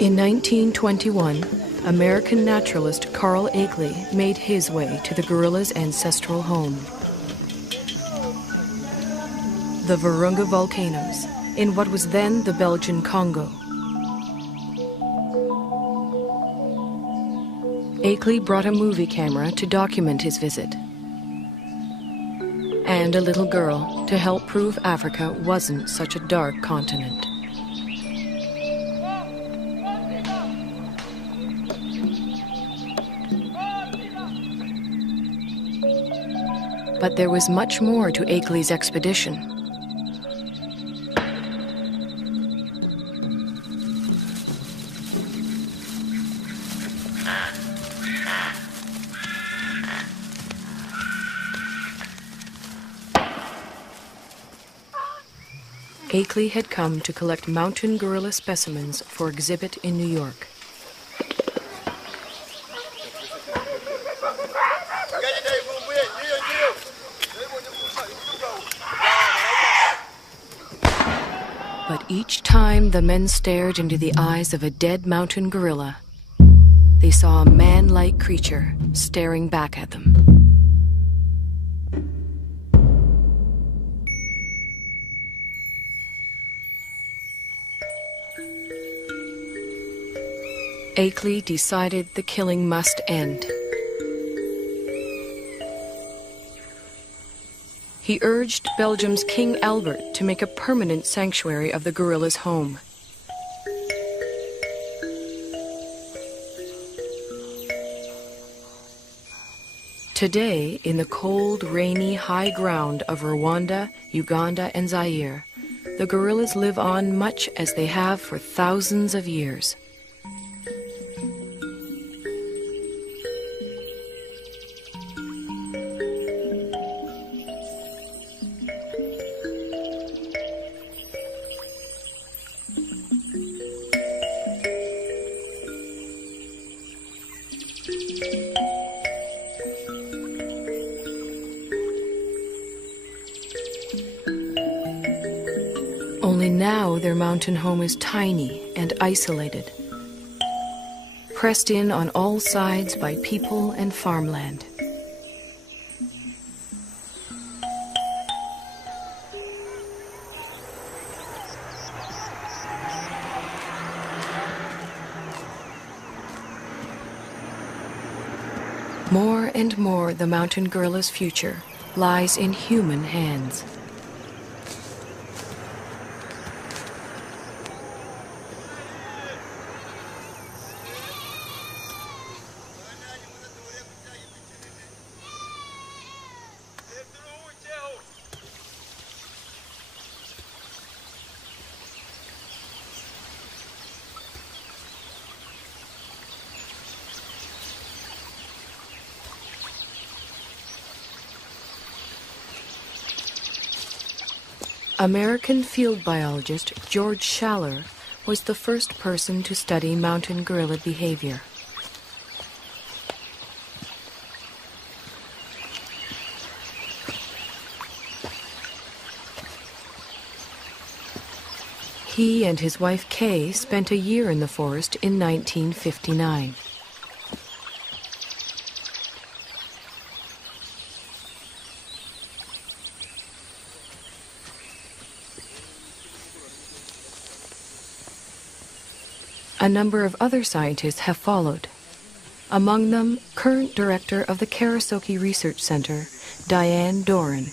In 1921, American naturalist Carl Akeley made his way to the gorilla's ancestral home. The Virunga volcanoes, in what was then the Belgian Congo. Akeley brought a movie camera to document his visit, and a little girl to help prove Africa wasn't such a dark continent. But there was much more to Akeley's expedition. Akeley had come to collect mountain gorilla specimens for exhibit in New York. But each time the men stared into the eyes of a dead mountain gorilla, they saw a man-like creature staring back at them. Akeley decided the killing must end. He urged Belgium's King Albert to make a permanent sanctuary of the gorilla's home. Today, in the cold, rainy, high ground of Rwanda, Uganda, and Zaire, the gorillas live on much as they have for thousands of years. Only now their mountain home is tiny and isolated, pressed in on all sides by people and farmland. More and more, the mountain gorilla's future lies in human hands. American field biologist George Schaller was the first person to study mountain gorilla behavior. He and his wife Kay spent a year in the forest in 1959. A number of other scientists have followed. Among them, current director of the Karasoke Research Center, Diane Doran.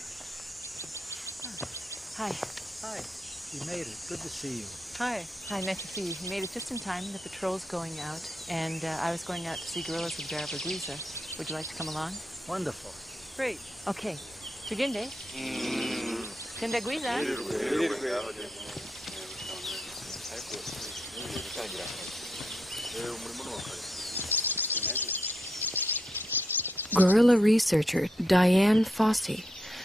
Hi. Hi. You made it. Good to see you. Hi. Hi, nice to see you. You made it just in time. The patrol's going out, and I was going out to see gorillas of Darabagwiza. Would you like to come along? Wonderful. Great. Okay. Tugende. Tendagwiza. Gorilla researcher Diane Fossey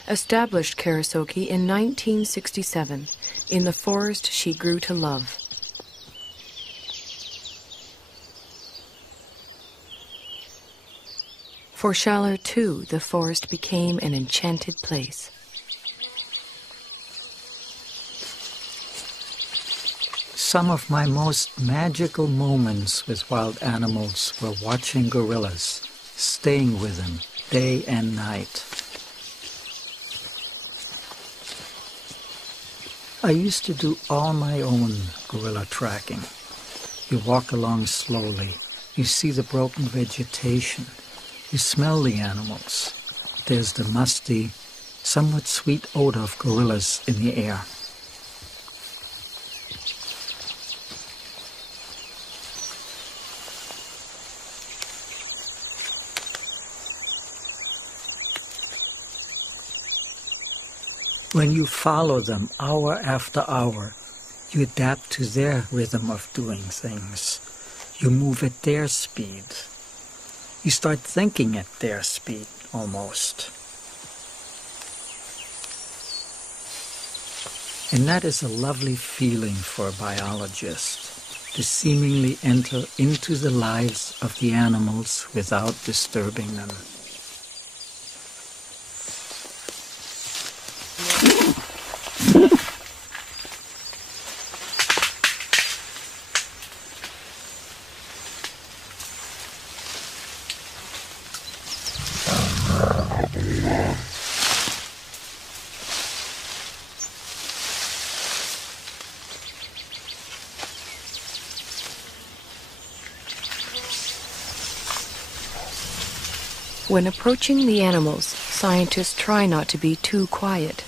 established Karasoke in 1967 in the forest she grew to love. For Schaller, too, the forest became an enchanted place. Some of my most magical moments with wild animals were watching gorillas, staying with them day and night. I used to do all my own gorilla tracking. You walk along slowly, you see the broken vegetation, you smell the animals. There's the musty, somewhat sweet odor of gorillas in the air. When you follow them hour after hour, you adapt to their rhythm of doing things. You move at their speed. You start thinking at their speed, almost. And that is a lovely feeling for a biologist, to seemingly enter into the lives of the animals without disturbing them. When approaching the animals, scientists try not to be too quiet.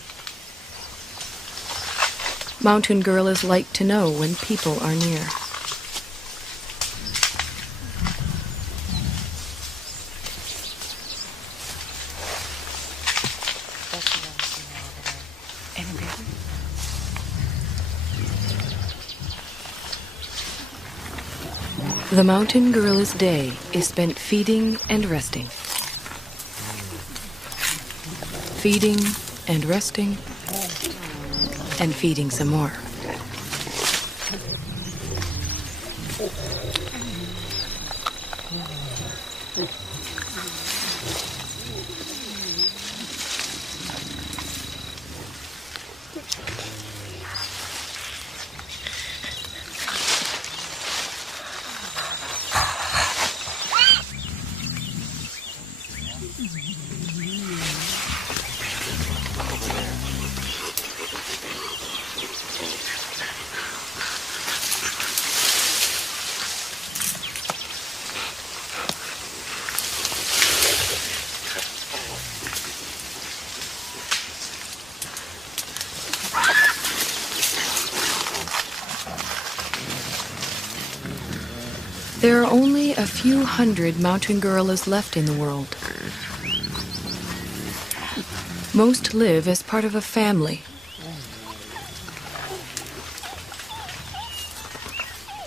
Mountain gorillas like to know when people are near. The mountain gorilla's day is spent feeding and resting. Feeding and resting, and feeding some more. There are only a few hundred mountain gorillas left in the world. Most live as part of a family.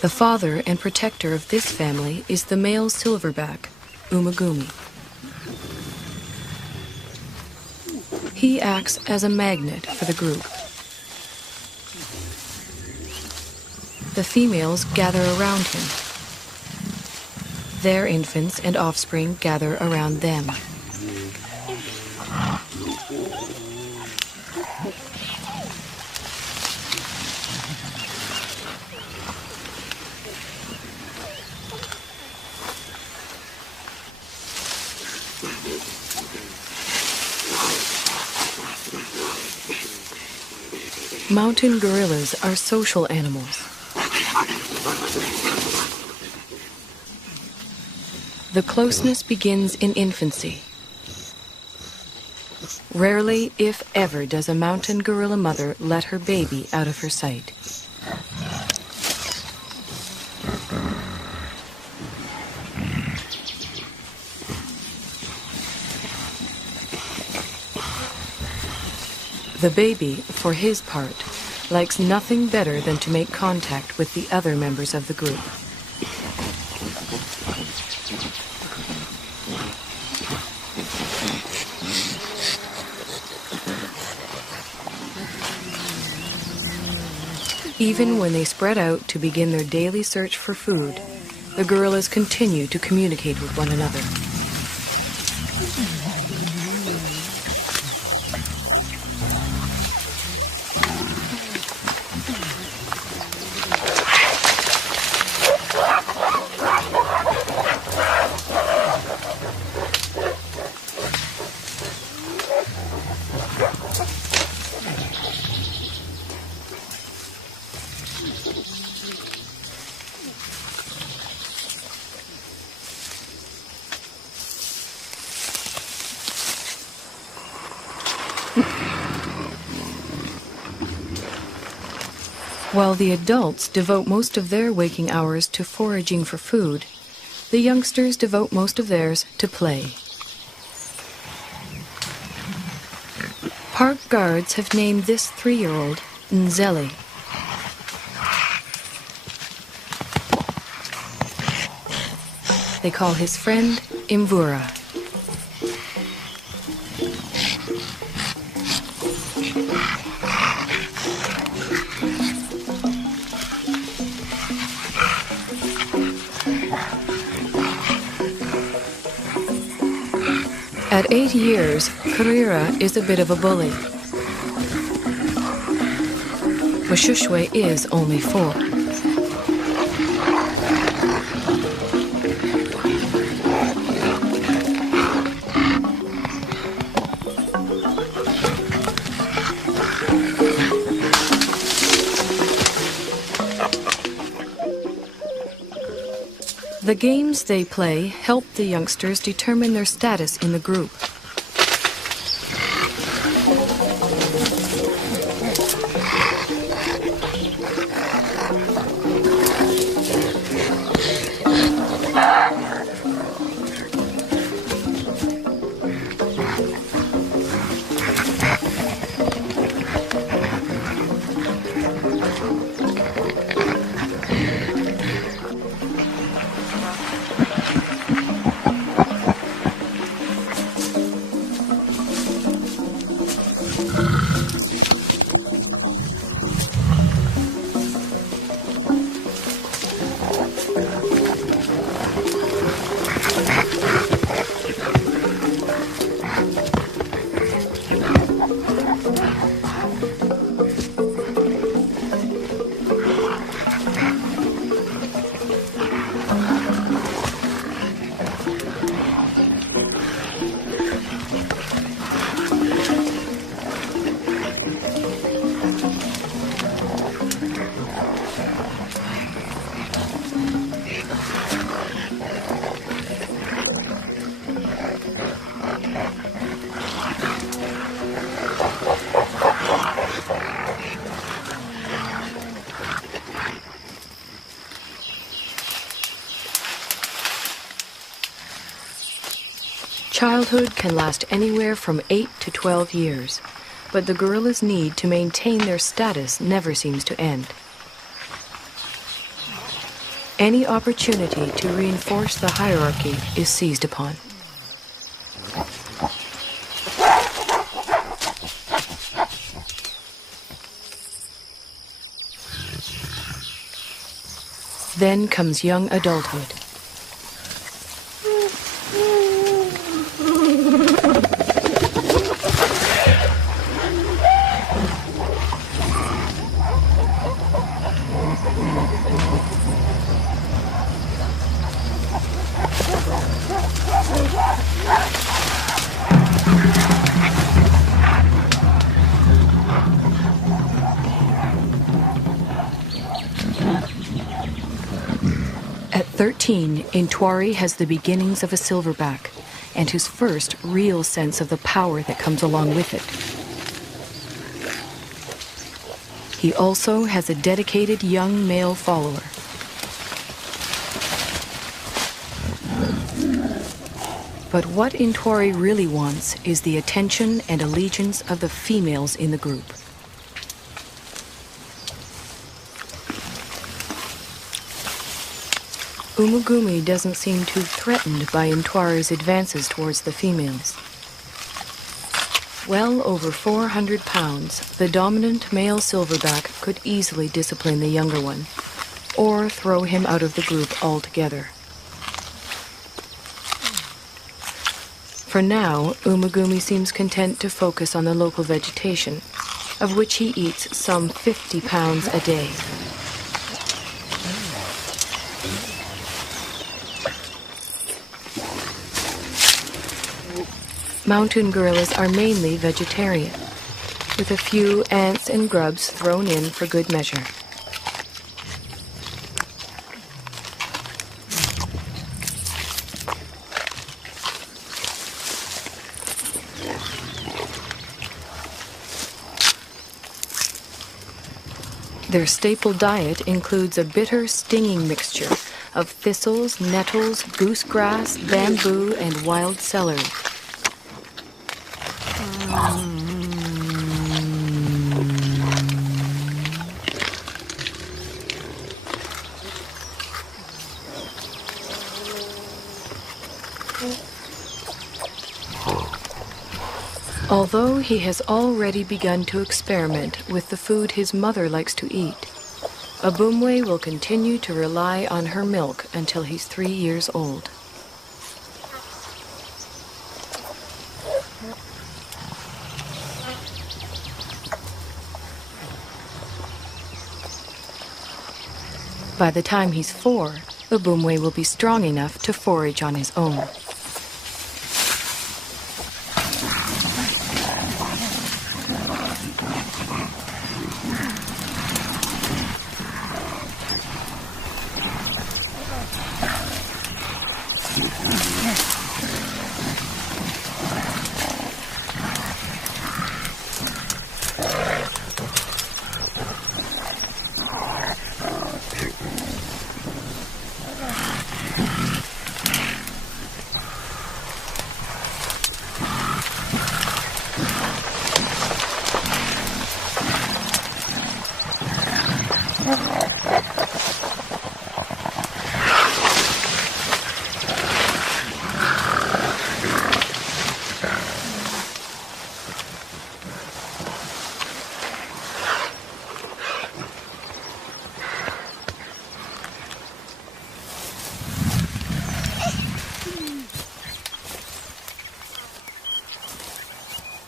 The father and protector of this family is the male silverback, Umagumi. He acts as a magnet for the group. The females gather around him. Their infants and offspring gather around them. Mountain gorillas are social animals. The closeness begins in infancy. Rarely, if ever, does a mountain gorilla mother let her baby out of her sight. The baby, for his part, likes nothing better than to make contact with the other members of the group. Even when they spread out to begin their daily search for food, the gorillas continue to communicate with one another. While the adults devote most of their waking hours to foraging for food, the youngsters devote most of theirs to play. Park guards have named this 3-year-old Nzeli. They call his friend Imvura. At 8 years, Karira is a bit of a bully. Mashushwe is only 4. The games they play help the youngsters determine their status in the group. Childhood can last anywhere from 8 to 12 years, but the gorillas' need to maintain their status never seems to end. Any opportunity to reinforce the hierarchy is seized upon. Then comes young adulthood. At 13, Intwari has the beginnings of a silverback and his first real sense of the power that comes along with it. He also has a dedicated young male follower. But what Intwari really wants is the attention and allegiance of the females in the group. Umugumi doesn't seem too threatened by Intwari's advances towards the females. Well over 400 pounds, the dominant male silverback could easily discipline the younger one, or throw him out of the group altogether. For now, Umugumi seems content to focus on the local vegetation, of which he eats some 50 pounds a day. Mountain gorillas are mainly vegetarian, with a few ants and grubs thrown in for good measure. Their staple diet includes a bitter, stinging mixture of thistles, nettles, goosegrass, bamboo, and wild celery. Although he has already begun to experiment with the food his mother likes to eat, Abumwe will continue to rely on her milk until he's 3 years old. By the time he's 4, Abumwe will be strong enough to forage on his own.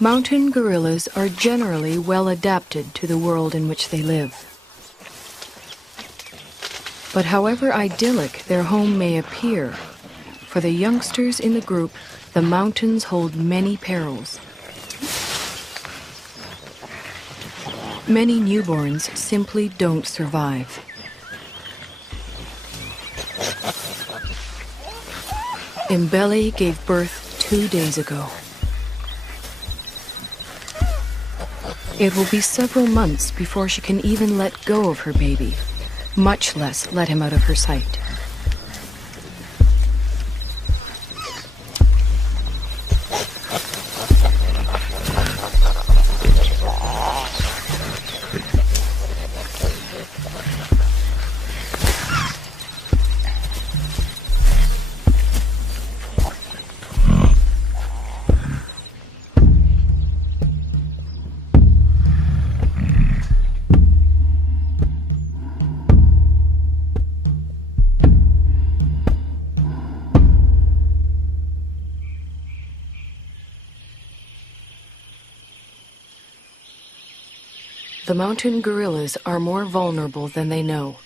Mountain gorillas are generally well adapted to the world in which they live. But however idyllic their home may appear, for the youngsters in the group, the mountains hold many perils. Many newborns simply don't survive. Mbele gave birth 2 days ago. It will be several months before she can even let go of her baby, much less let him out of her sight. The mountain gorillas are more vulnerable than they know.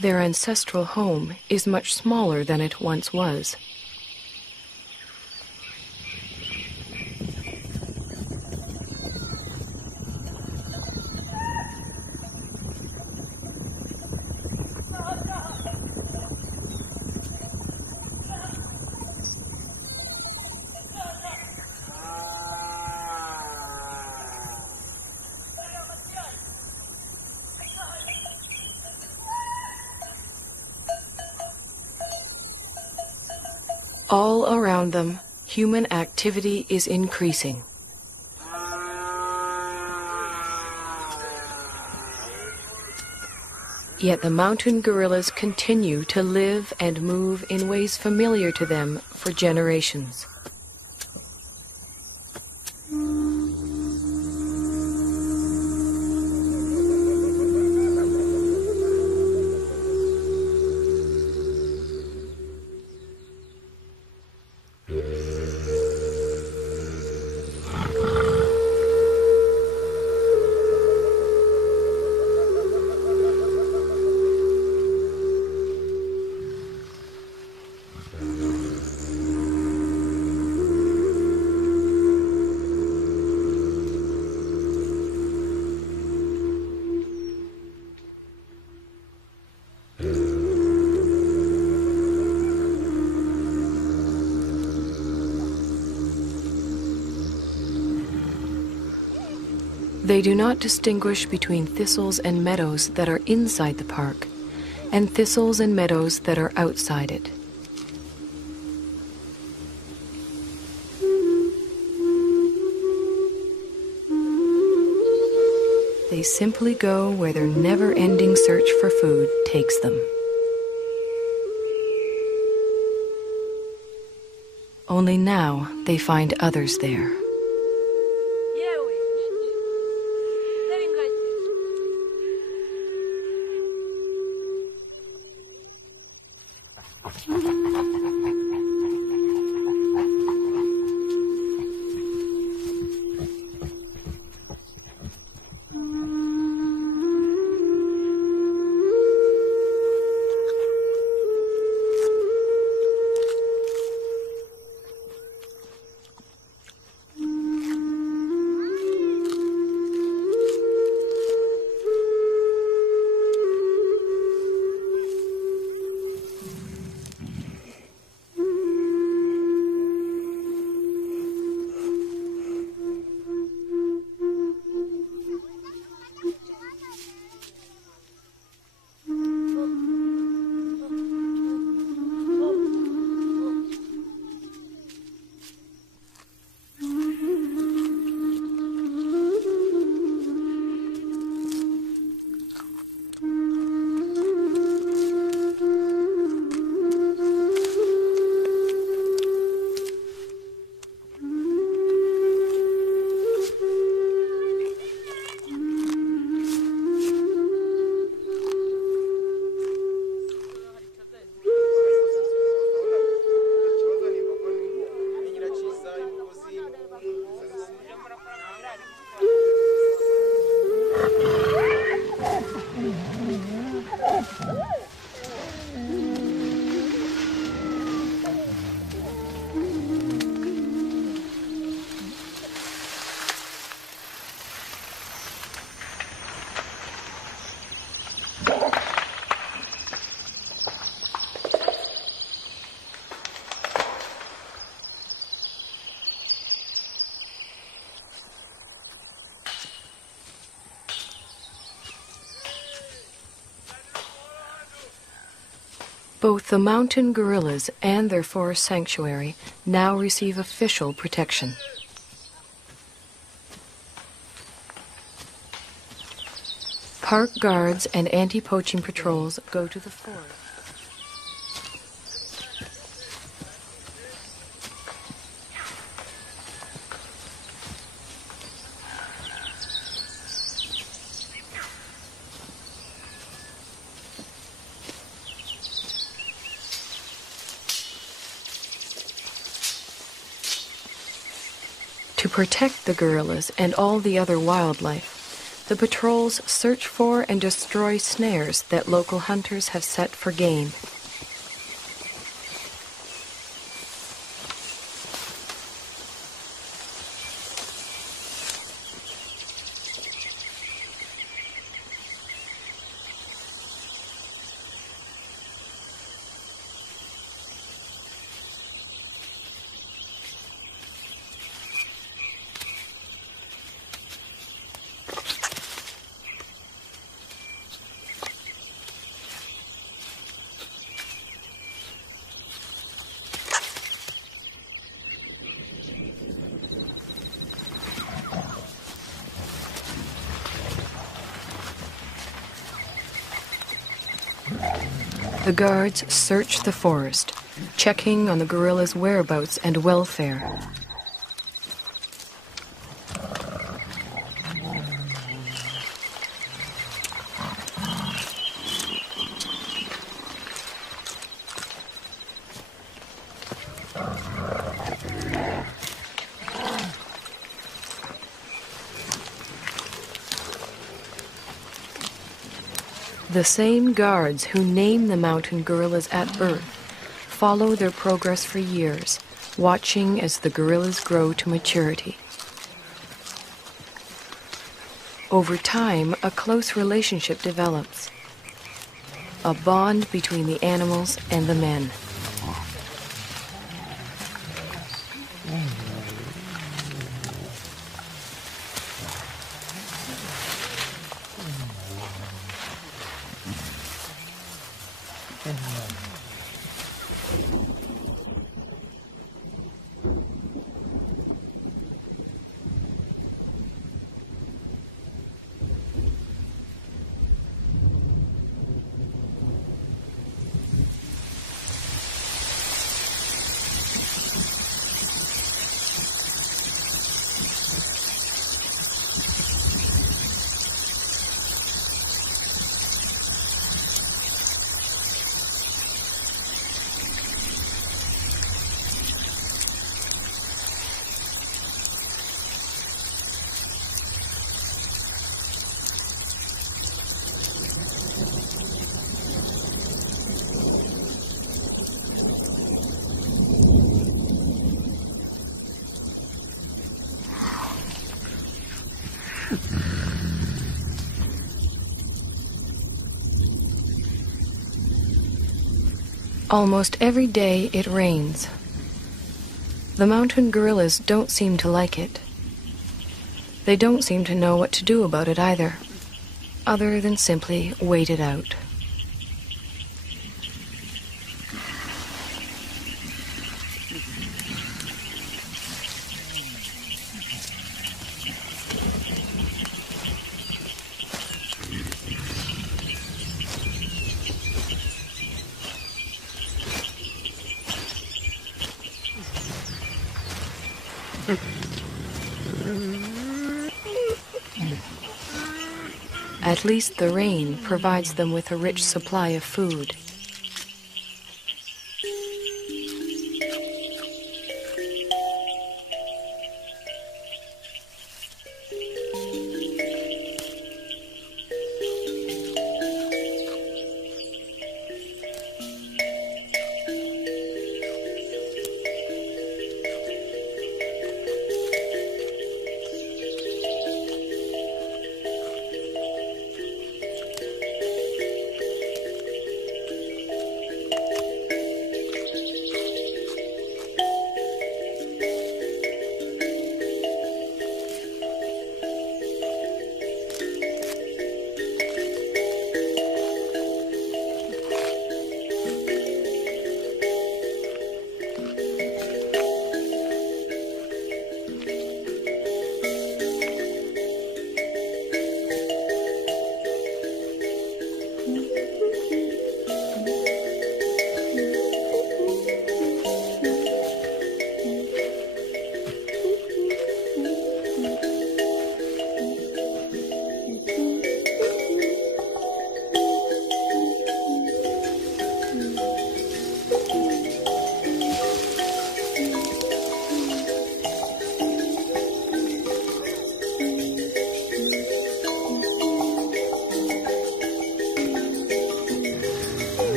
Their ancestral home is much smaller than it once was. All around them, human activity is increasing. Yet the mountain gorillas continue to live and move in ways familiar to them for generations. They do not distinguish between thistles and meadows that are inside the park and thistles and meadows that are outside it. They simply go where their never-ending search for food takes them. Only now they find others there. Both the mountain gorillas and their forest sanctuary now receive official protection. Park guards and anti-poaching patrols go to the forest. To protect the gorillas and all the other wildlife, the patrols search for and destroy snares that local hunters have set for game. The guards search the forest, checking on the gorillas' whereabouts and welfare. The same guards who name the mountain gorillas at birth follow their progress for years, watching as the gorillas grow to maturity. Over time, a close relationship develops, a bond between the animals and the men. Almost every day it rains. The mountain gorillas don't seem to like it. They don't seem to know what to do about it either, other than simply wait it out. At least the rain provides them with a rich supply of food.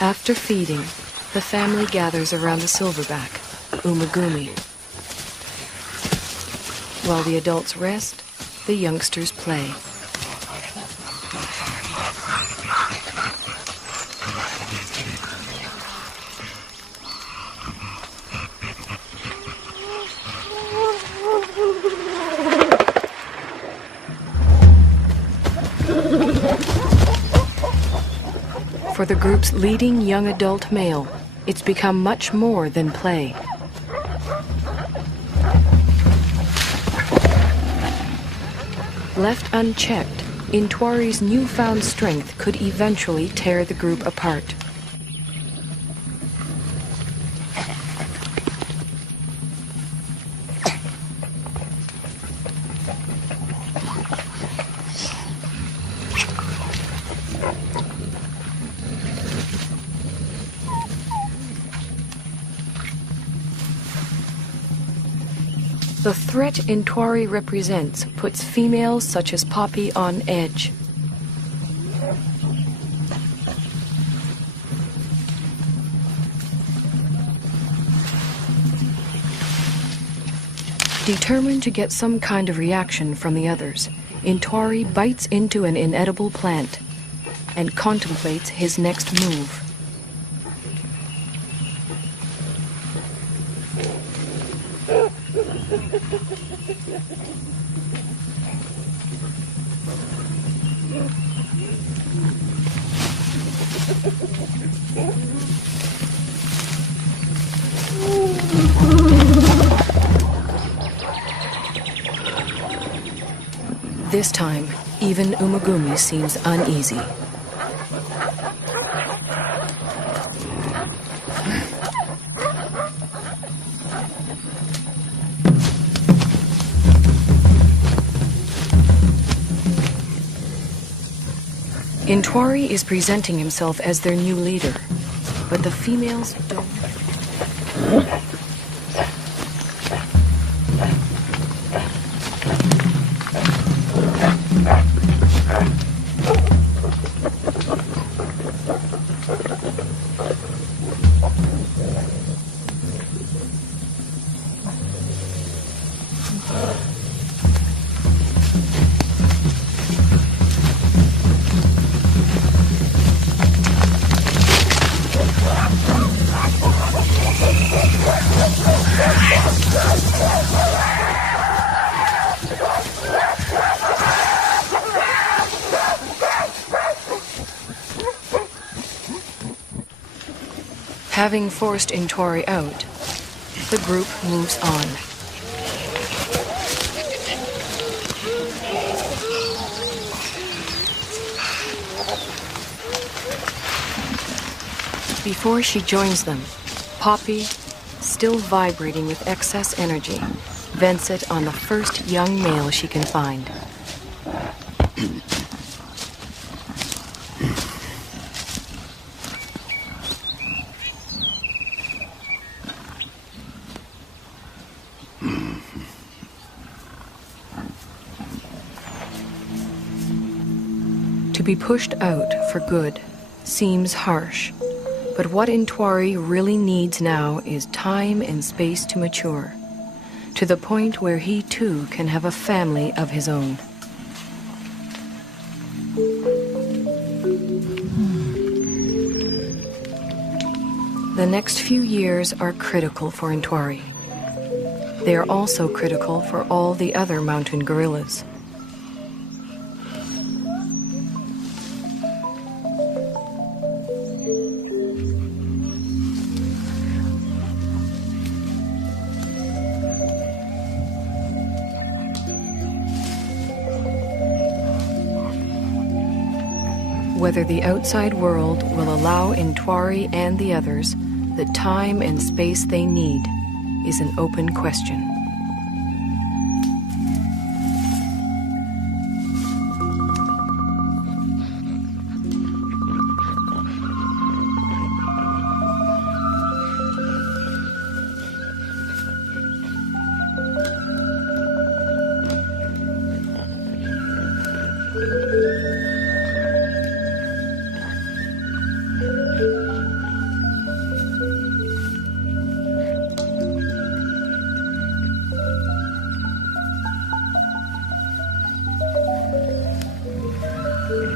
After feeding, the family gathers around the silverback, Umagumi. While the adults rest, the youngsters play. For the group's leading young adult male, it's become much more than play. Left unchecked, Intwari's newfound strength could eventually tear the group apart. The threat Intwari represents puts females such as Poppy on edge. Determined to get some kind of reaction from the others, Intwari bites into an inedible plant and contemplates his next move. This time, even Umagumi seems uneasy. Intwari is presenting himself as their new leader, but the females don't. Having forced Intwari out, the group moves on. Before she joins them, Poppy, still vibrating with excess energy, vents it on the first young male she can find. To be pushed out for good seems harsh, but what Intwari really needs now is time and space to mature, to the point where he too can have a family of his own. The next few years are critical for Intwari. They are also critical for all the other mountain gorillas. Whether the outside world will allow Intwari and the others the time and space they need is an open question.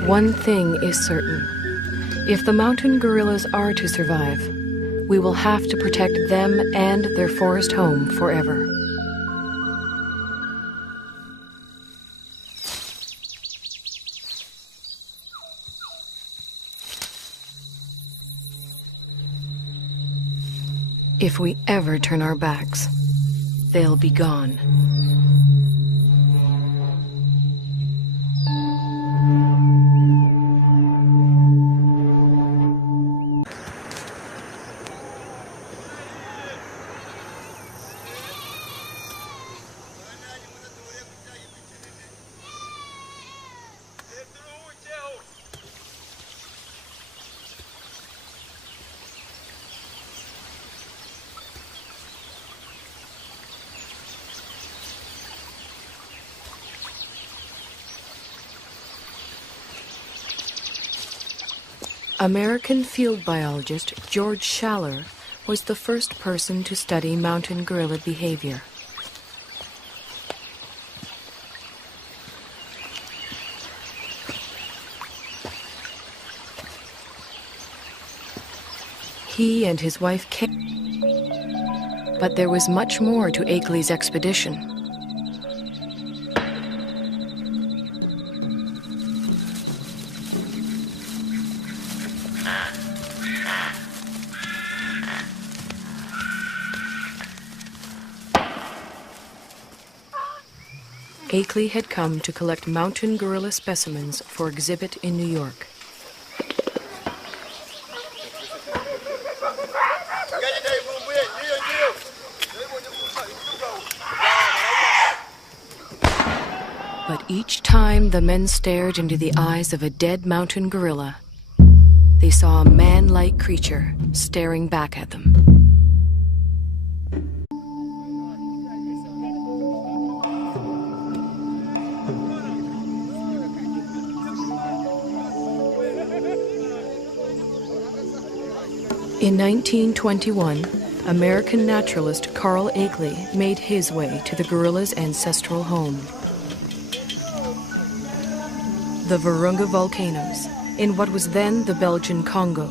One thing is certain. If the mountain gorillas are to survive, we will have to protect them and their forest home forever. If we ever turn our backs, they'll be gone. American field biologist George Schaller was the first person to study mountain gorilla behavior. He and his wife came, but there was much more to Akeley's expedition. Akeley had come to collect mountain gorilla specimens for exhibit in New York. But each time the men stared into the eyes of a dead mountain gorilla, they saw a man-like creature staring back at them. In 1921, American naturalist Carl Akeley made his way to the gorilla's ancestral home. The Virunga volcanoes, in what was then the Belgian Congo.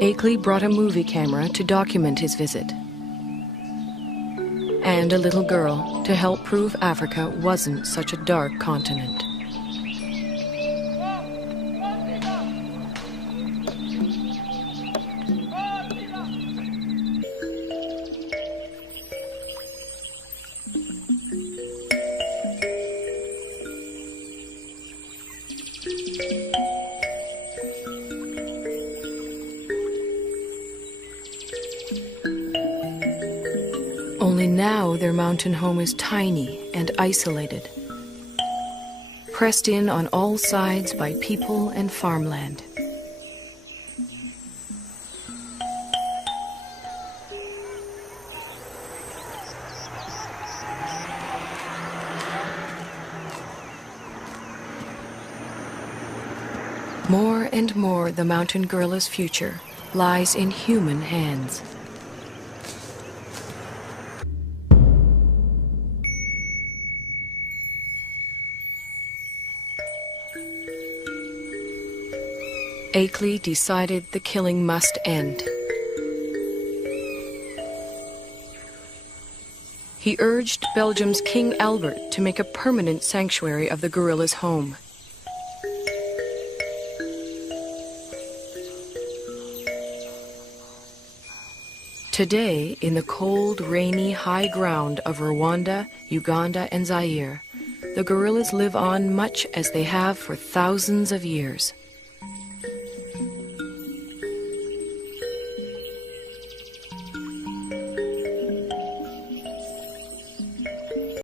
Akeley brought a movie camera to document his visit, and a little girl to help prove Africa wasn't such a dark continent. Only now their mountain home is tiny and isolated, pressed in on all sides by people and farmland. More and more, the mountain gorilla's future lies in human hands. Akeley decided the killing must end. He urged Belgium's King Albert to make a permanent sanctuary of the gorilla's home. Today, in the cold, rainy, high ground of Rwanda, Uganda, and Zaire, the gorillas live on much as they have for thousands of years.